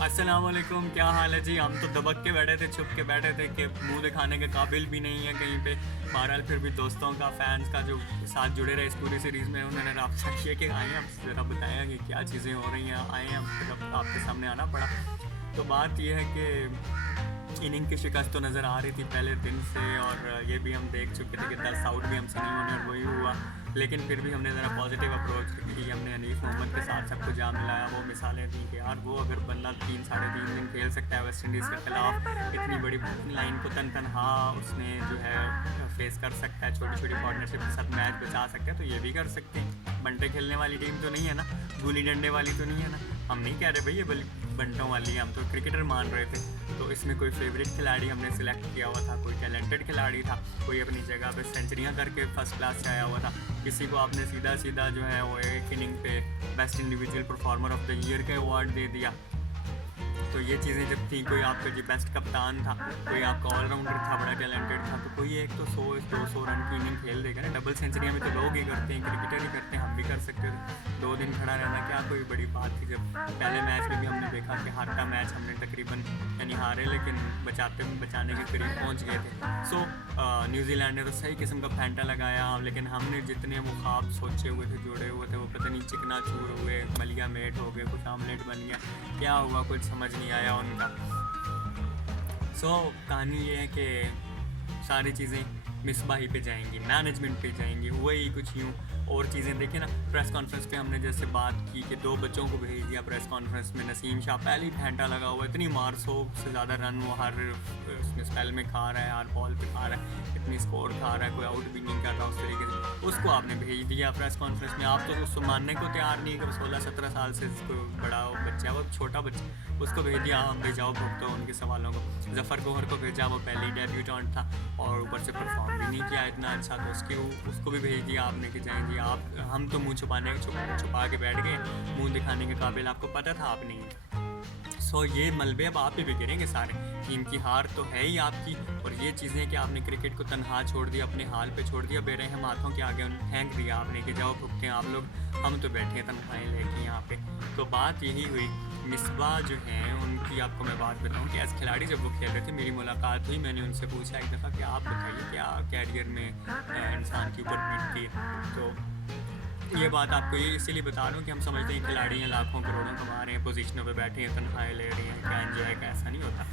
अस्सलाम वालेकुम, क्या हाल है जी। हम तो दबक के बैठे थे, छुप के बैठे थे कि मुंह दिखाने के काबिल भी नहीं है कहीं पे। बहरहाल फिर भी दोस्तों का, फैंस का जो साथ जुड़े रहे इस पूरी सीरीज़ में, उन्होंने राब्ता किया कि आए आप ज़रा बताएं कि क्या चीज़ें हो रही हैं, आए हम फिर अब आपके सामने आना पड़ा। तो बात यह है कि इनिंग की शिकस्त तो नज़र आ रही थी पहले दिन से, और ये भी हम देख चुके थे कि 10 आउट भी हमसे नहीं होने और वही हुआ। लेकिन फिर भी हमने ज़रा पॉजिटिव अप्रोच की, हमने हनीफ मोहम्मद के साथ सबको जाम मिलाया, वो मिसालें दी कि यार वो अगर बंदा 3 साढ़े 3 दिन खेल सकता है वेस्ट इंडीज़ के ख़िलाफ़, इतनी बड़ी लाइन को तनहा उसने जो है फेस कर सकता है, छोटी छोटी पार्टनरशिप के साथ मैच बचा सकता है, तो ये भी कर सकते हैं। बंटे खेलने वाली टीम तो नहीं है ना, गुली डंडे वाली तो नहीं है ना। हम नहीं कह रहे भाई ये बंटों वाली है, हम तो क्रिकेटर मान रहे थे। तो इसमें कोई फेवरेट खिलाड़ी हमने सिलेक्ट किया हुआ था, कोई टैलेंटेड खिलाड़ी था, कोई अपनी जगह पे सेंचुरियाँ करके फर्स्ट क्लास से आया हुआ था। किसी को आपने सीधा सीधा जो है वो एक इनिंग पे best individual performer of the year का अवार्ड दे दिया। तो ये चीज़ें जब थी, कोई आपका जो बेस्ट कप्तान था, कोई आपका ऑलराउंडर था, बड़ा टैलेंटेड था, तो कोई एक तो 100-200 रन की इनिंग खेल देगा ना। डबल सेंचुरियाँ में तो लोग ही करते हैं, क्रिकेटर ही करते हैं, हम भी कर सकते थे। 2 दिन खड़ा रहना क्या कोई बड़ी बात थी। जब पहले मैच में भी हमने देखा कि हारता मैच हमने तकरीबन यानी हारे, लेकिन बचाने के करीब पहुँच गए थे। सो न्यूजीलैंड ने तो सही किस्म का फैंटा लगाया, लेकिन हमने जितने वो ख्वाब सोचे हुए थे, जुड़े हुए थे, वो पता नहीं चिकना चूर हुए, मलिया मेट हो गए, कुछ आमलेट बन गया, क्या हुआ कुछ समझ नहीं आया उनका। कहानी ये है कि सारी चीज़ें मिसबाही पे जाएंगी, मैनेजमेंट पे जाएंगी, वही कुछ यूँ और चीज़ें। देखिए ना, प्रेस कॉन्फ्रेंस पे हमने जैसे बात की कि 2 बच्चों को भेज दिया प्रेस कॉन्फ्रेंस में। नसीम शाह पहले ही फैंटा लगा हुआ, इतनी मार 100 से ज़्यादा रन वो हर उसमें स्पेल में खा रहा है, हर बॉल पे खा रहा है, इतनी स्कोर खा रहा है, कोई आउट भी नहीं कर रहा उस तरीके से। उसको आपने भेज दिया प्रेस कॉन्फ्रेंस में। आप तो उसको मानने को तैयार नहीं कि 16-17 साल से कोई बड़ा बच्चा है, वो छोटा बच्चा, उसको भेज दिया हम भेजाओ भुगतो उनके सवालों को। जफ़र कोहर को भेजा, वो पहले ही डेब्यूटेंट था और ऊपर से परफॉर्म भी नहीं किया इतना अच्छा, तो उसको भी भेज दिया आपने कि जाएंगे आप। हम तो मुंह छुपा के बैठ गए, मुंह दिखाने के काबिल आपको पता था आप नहीं है। ये मलबे अब आप ही भी गिरेंगे सारे। टीम की हार तो है ही आपकी, और ये चीज़ें कि आपने क्रिकेट को तनहा छोड़ दिया, अपने हाल पे छोड़ दिया, बेरहम हाथों के आगे फेंक दिया आपने कि जाओ भुगते हैं आप लोग, हम तो बैठे हैं तनख्वाहें लेके यहाँ पे। तो बात यही हुई। मिसबा जो हैं उनकी आपको मैं बात बताऊँ कि एज खिलाड़ी जब वो खेल रहे थे, मेरी मुलाकात हुई, मैंने उनसे पूछा एक दफ़ा कि आप बताइए क्या कैरियर में इंसान के ऊपर बीतती है। तो ये बात आपको ये इसीलिए बता रहा हूँ कि हम समझते हैं खिलाड़ी हैं, लाखों करोड़ों कमा रहे हैं, पोजीशनों पे बैठे हैं, तनख्वाहें ले रहे हैं, क्या एंजॉय का, ऐसा नहीं होता।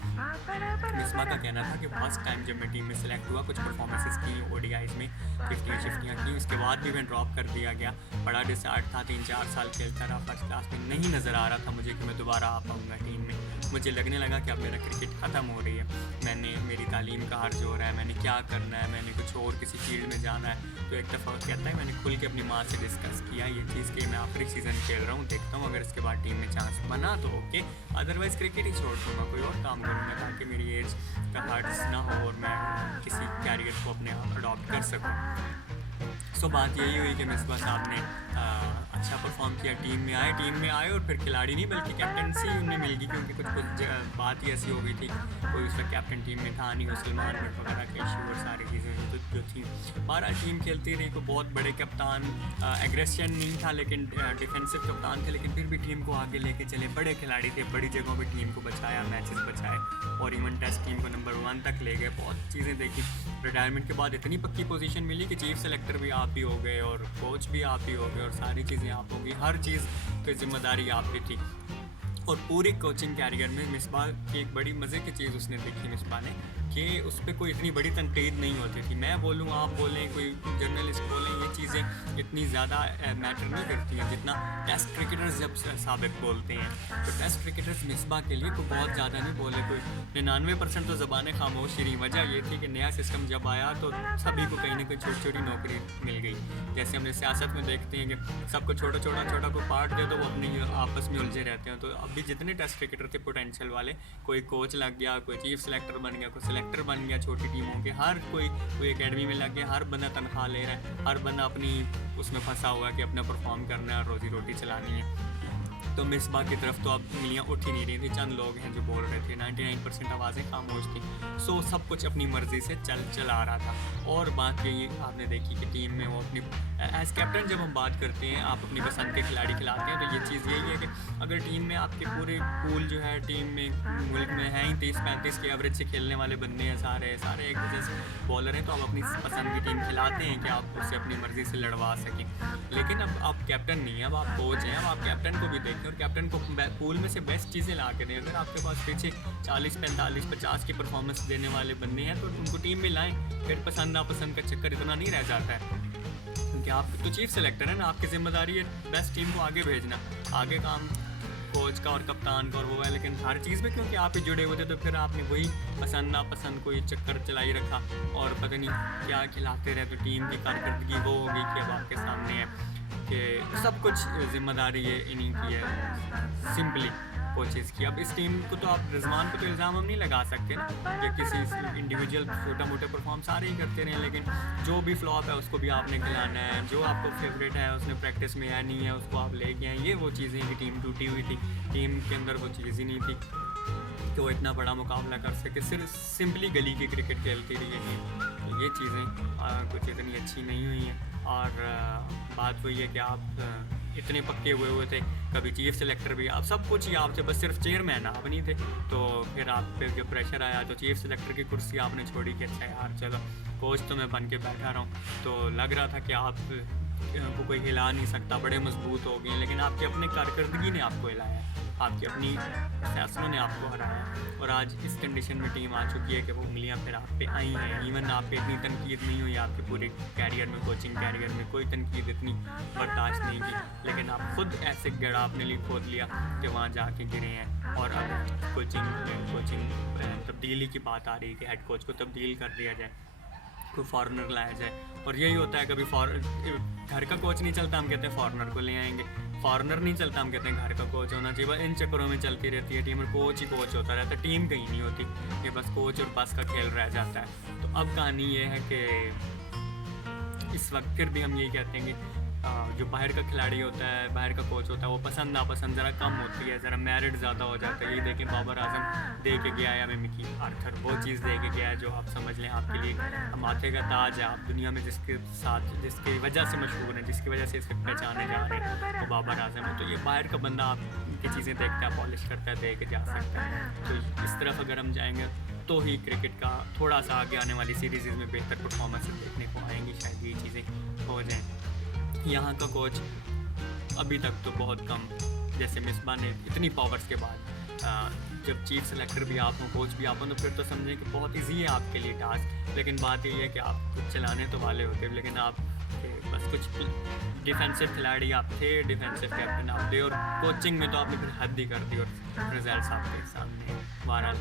मिसबा का कहना था कि फर्स्ट टाइम जब मैं टीम में सिलेक्ट हुआ, कुछ परफॉर्मेंसेस की ओडीआईज में, 50-50 की, उसके बाद भी मैं ड्रॉप कर दिया गया। बड़ा डिसहार्ट था, 3-4 साल खेलता रहा, फर्स्ट क्लास में नहीं नज़र आ रहा था मुझे कि मैं दोबारा आ पाऊँगा टीम में। मुझे लगने लगा कि अब मेरा क्रिकेट ख़त्म हो रही है, मेरी तालीम का हर्ज हो रहा है, मैंने क्या करना है, मैंने कुछ और किसी फील्ड में जाना है। तो एक दफ़ा कहता है मैंने खुल के अपनी माँ से डिस्कस किया ये चीज़ कि मैं आखिरी सीज़न खेल रहा हूँ, देखता हूँ अगर इसके बाद टीम में चांस बना तो ओके, अदरवाइज़ क्रिकेट ही छोड़ दूँगा, कोई और काम करूँगा ताकि मेरी एज का हर्ज ना हो और मैं किसी कैरियर को अपने आप अडॉप्ट कर सकूँ। बात यही हुई कि मिसबा साहब ने अच्छा परफॉर्म किया, टीम में आए और फिर खिलाड़ी नहीं बल्कि कैप्टनसी उन्हें मिल गई, क्योंकि कुछ बात ही ऐसी हो गई थी, कोई उसका कैप्टन टीम में था नहीं, मुसलमान वगैरह के इशू और सारी चीज़ें जो थी। 12 टीम खेलती रही, कोई बहुत बड़े कप्तान, एग्रेशन नहीं था लेकिन डिफेंसिव कप्तान थे, लेकिन फिर भी टीम को आगे लेके चले, बड़े खिलाड़ी थे, बड़ी जगहों पर टीम को बचाया, मैचेस बचाए और इवन टेस्ट टीम को नंबर 1 तक ले गए, बहुत चीज़ें देखी। रिटायरमेंट के बाद इतनी पक्की पोजीशन मिली कि चीफ सेलेक्टर भी आप ही हो गए और कोच भी आप ही हो गए और सारी चीज़ें आप हो गई, हर चीज़ की जिम्मेदारी आप पे थी। और पूरी कोचिंग कैरियर में मिसबा की एक बड़ी मज़े की चीज़ उसने देखी मिसबा ने कि उस पर कोई इतनी बड़ी तनकीद नहीं होती थी। मैं बोलूँ, आप बोलें, कोई जर्नलिस्ट बोलें, ये चीज़ें इतनी ज़्यादा मैटर नहीं करती हैं जितना टेस्ट क्रिकेटर्स जब साबिक बोलते हैं। तो टेस्ट क्रिकेटर्स मिसबा के लिए कोई बहुत ज़्यादा नहीं बोले, कोई 99% तो ज़बान खामोश रही। वजह ये थी कि नया सिस्टम जब आया तो सभी को कहीं ना कहीं छोटी छोटी नौकरी मिल गई। जैसे हमने सियासत में देखते हैं कि सबको छोटा को पार्ट दे तो वो अपनी आपस में उलझे रहते हैं। तो अभी जितने टेस्ट क्रिकेटर थे पोटेंशियल वाले, कोई कोच लग गया, कोई चीफ सेलेक्टर बन गया, कोई सेलेक्टर बन गया छोटी टीमों के, हर कोई एकेडमी में लग गया, हर बंदा तनख्वाह ले रहा है, हर बंदा अपनी उसमें फंसा हुआ है कि अपना परफॉर्म करना है और रोज़ी रोटी चलानी है। तो मिसबा की तरफ तो अब उंगलियाँ उठ ही नहीं रही थी, चंद लोग हैं जो बोल रहे थे, 99% आवाज़ें खामोश थी। सो सब कुछ अपनी मर्ज़ी से चला रहा था। और बात यही आपने देखी कि टीम में वो अपनी एज़ कैप्टन जब हम बात करते हैं, आप अपनी पसंद के खिलाड़ी खिलाते हैं, तो ये चीज़ यही है कि अगर टीम में आपके पूरे पूल जो है टीम में मुल्क में है ही 30-35 के एवरेज से खेलने वाले बंदे हैं, सारे एक दूसरे से बॉलर हैं, तो आप अपनी पसंद की टीम खिलाते हैं कि आप उससे अपनी मर्ज़ी से लड़वा सकें। लेकिन अब आप कैप्टन नहीं हैं, अब आप कोच हैं, अब आप कैप्टन को भी देखें और कैप्टन को पूल में से बेस्ट चीज़ें ला के दें। अगर आपके पास पीछे 40-45-50 की परफॉर्मेंस देने वाले बंदे हैं तो उनको टीम में लाएं। फिर पसंद नापसंद का चक्कर इतना नहीं रह जाता है, क्योंकि आप तो चीफ सेलेक्टर है ना, आपकी जिम्मेदारी है बेस्ट टीम को आगे भेजना। आगे काम कोच का और कप्तान का और वो है, लेकिन हर चीज़ में क्योंकि आप ही जुड़े हुए थे तो फिर आपने वही पसंद नापसंद कोई चक्कर चलाई रखा और पता नहीं क्या खिलाते रहे, तो टीम की कारकर्दगी वो होगी कि अब आपके सामने है कि सब कुछ जिम्मेदारी ये इन्हीं की है, सिंपली कोचेज़ की। अब इस टीम को तो आप रिजवान को तो इल्ज़ाम हम नहीं लगा सकते ना, या किसी इंडिविजुअल छोटा मोटे परफॉर्म सारे ही करते रहे, लेकिन जो भी फ्लॉप है उसको भी आपने खिलाना है, जो आपको फेवरेट है उसने प्रैक्टिस में या नहीं है उसको आप लेके आए। ये वो चीज़ें कि टीम टूटी हुई थी, टीम के अंदर वो चीज़ ही नहीं थी कि वो इतना बड़ा मुकाबला कर सके, सिर्फ सिंपली गली की क्रिकेट खेलती रही है टीम। तो ये चीज़ें कुछ इतनी अच्छी नहीं हुई हैं। और बात वही है कि आप इतने पक्के हुए थे, कभी चीफ सेलेक्टर भी, आप सब कुछ ही आप थे, बस सिर्फ चेयरमैन आप नहीं थे। तो फिर आप पे जब प्रेशर आया तो चीफ सेलेक्टर की कुर्सी आपने छोड़ी कि अच्छा यार चलो कोच तो मैं बन के बैठा रहा हूँ। तो लग रहा था कि आप को कोई हिला नहीं सकता, बड़े मजबूत हो गए, लेकिन आपकी अपनी कारकर्दगी ने आपको हिलाया, आपकी अपनी फैसलों ने आपको हराया। और आज इस कंडीशन में टीम आ चुकी है कि वो उंगलियां फिर आप पे आई हैं। इवन आप पे इतनी तनकीद नहीं हुई आपके पूरे कैरियर में, कोचिंग कैरियर में कोई तनकीद इतनी बर्दाश्त नहीं की, लेकिन आप खुद ऐसे गड़ा अपने लिए खोद लिया कि वहाँ जाके गिरे हैं। और अब कोचिंग तब्दीली की बात आ रही है कि हेड कोच को तब्दील कर दिया जाए, कोई फॉरेनर लाया जाए। और यही होता है, कभी घर का कोच नहीं चलता हम कहते हैं फॉरेनर को ले आएंगे, फॉरेनर नहीं चलता हम कहते हैं घर का कोच होना चाहिए। बस इन चक्करों में चलती रहती है टीम, और कोच ही कोच होता रहता है, टीम कहीं नहीं होती, ये बस कोच और बस का खेल रह जाता है। तो अब कहानी ये है कि इस वक्त फिर भी हम यही कहते हैं कि जो बाहर का खिलाड़ी होता है, बाहर का कोच होता है, वो पसंद नापसंद ज़रा कम होती है, ज़रा मेरिट ज़्यादा हो जाता है। ये देखें बाबर आजम दे के गया है हमें मिकी आर्थर, वो चीज़ दे के गया है जो आप समझ लें आपके लिए माथे का ताज है। आप दुनिया में जिसके साथ जिसकी वजह से मशहूर है, जिसकी वजह से इसके पहचाने जा रहे हैं, वो बाबर आजम है। तो ये बाहर का बंदा आपकी चीज़ें देखता है, पॉलिश करता है, दे के जा सकता है। तो इस तरफ अगर हम जाएंगे तो ही क्रिकेट का थोड़ा सा आगे आने वाली सीरीज़ में बेहतर परफॉर्मेंस देखने को आएंगी, शायद ये चीज़ें हो जाएँ। यहाँ का कोच अभी तक तो बहुत कम, जैसे मिसबा ने इतनी पावर्स के बाद जब चीफ सेलेक्टर भी आप हों, कोच भी आप हों, तो फिर तो समझें कि बहुत ईजी है आपके लिए टास्क। लेकिन बात यही है कि आप कुछ चलाने तो वाले होते, लेकिन आप बस कुछ डिफेंसिव खिलाड़ी आप थे, डिफेंसिव कैप्टन आप थे, और कोचिंग में तो आपने फिर हद ही कर दी और रिजल्ट आपके सामने। बहरहाल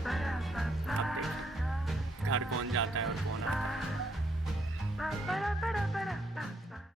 अब देखिए घर कौन जाता है और कौन आता है।